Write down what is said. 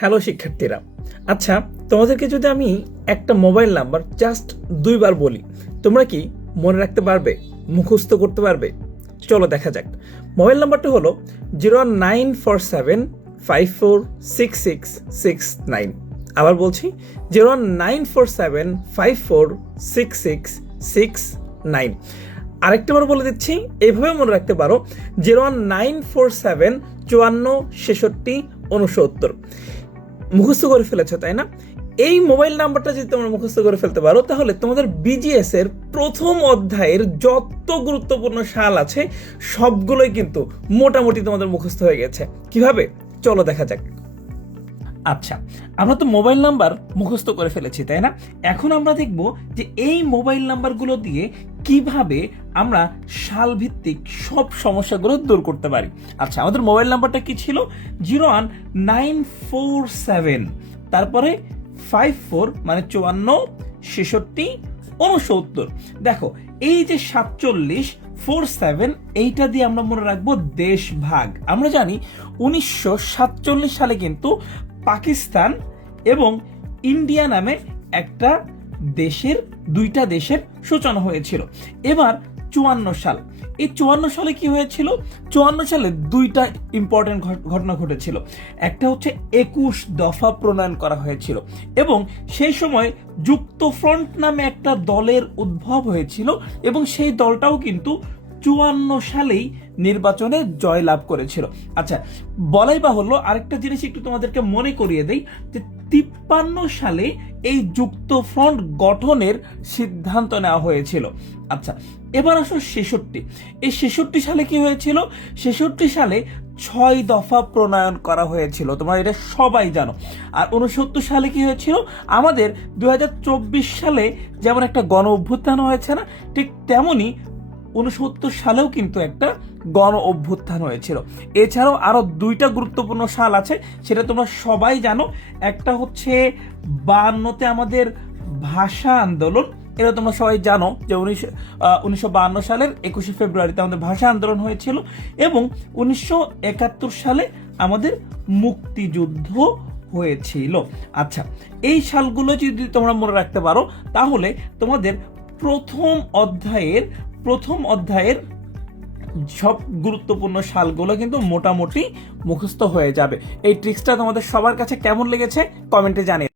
Hello শিক্ষার্থীরা, আচ্ছা তোমাদেরকে যদি আমি একটা মোবাইল নাম্বার জাস্ট 2বার বলি, তোমরা কি মনে রাখতে পারবে, মুখস্থ করতে পারবে? চলো দেখা যাক। মোবাইল নাম্বারটা হলো 09475466669। আবার বলছি 09475466669। আরেকটাবার বলে দিচ্ছি, এইভাবে মনে রাখতে পারো 01947546669। মুখস্থ করে ফেলেছো তাই না? এই মোবাইল নাম্বারটা যদি তোমরা মুখস্থ করে ফেলতে পারো, তাহলে তোমাদের বিজিএস এর প্রথম অধ্যায়ের যত গুরুত্বপূর্ণ সাল আছে সবগুলোই কিন্তু মোটামুটি তোমাদের মুখস্থ হয়ে গেছে। কিভাবে? চলো দেখা যাক। আচ্ছা, আমরা তো মোবাইল নাম্বার মুখস্থ করে ফেলেছি তাই না? এখন আমরা দেখব যে এই মোবাইল নাম্বারগুলো দিয়ে কিভাবে আমরা সালভিত্তিক সব সমস্যাগুলো দূর করতে পারি। আচ্ছা, আমাদের মোবাইল নাম্বারটা কি ছিল? 01947, তারপরে 54 মানে 54 66 69। দেখো, এই যে 47 এইটা দিয়ে আমরা মনে রাখবো দেশ ভাগ। আমরা জানি 1947 সালে কিন্তু পাকিস্তান এবং ইন্ডিয়া নামে একটা দেশের, দুইটা দেশের সূচনা হয়েছিল। এবার 54 সাল, এই 54 সালে কি হয়েছিল? 54 সালে দুইটা ইম্পর্টেন্ট ঘটনা ঘটেছিল। একটা হচ্ছে 21 দফা প্রণয়ন করা হয়েছিল এবং সেই সময় যুক্তফ্রন্ট নামে একটা দলের উদ্ভব হয়েছিল এবং সেই দলটাও কিন্তু 54 সালেই নির্বাচনে জয়লাভ করেছিল। আচ্ছা, বলাই বাহুল্য আরেকটা জিনিস একটু তোমাদেরকে মনে করিয়ে দেই যে 53 সালে এই যুক্তফ্রন্ট গঠনের সিদ্ধান্ত নেওয়া হয়েছিল। আচ্ছা, এবার আসো 66। এই 66 সালে কি হয়েছিল? 66 সালে 6 দফা প্রণয়ন করা হয়েছিল, তোমরা এটা সবাই জানো। আর 69 সালে কি হয়েছিল? আমাদের 2024 সালে যেমন একটা গণ অভ্যুত্থান হয়েছে না, ঠিক তেমনি 69 সালেও কিন্তু একটা গণ অভ্যুত্থান হয়েছিল। এছাড়াও আরো দুইটা গুরুত্বপূর্ণ সাল আছে, সেটা তোমরা সবাই জানো। একটা হচ্ছে 52তে আমাদের ভাষা আন্দোলন, এটা তোমরা সবাই জানো যে 1952 সালের 21শে ফেব্রুয়ারিতে আমাদের ভাষা আন্দোলন হয়েছিল এবং 1971 সালে আমাদের মুক্তিযুদ্ধ হয়েছিল। আচ্ছা, এই সালগুলো যদি তোমরা মনে রাখতে পারো, তাহলে তোমাদের প্রথম অধ্যায়ের সব গুরুত্বপূর্ণ সালগুলো কিন্তু মোটামুটি মুখস্থ হয়ে যাবে। এই ট্রিক্সটা তোমাদের সবার কাছে কেমন লেগেছে কমেন্টে জানিয়ে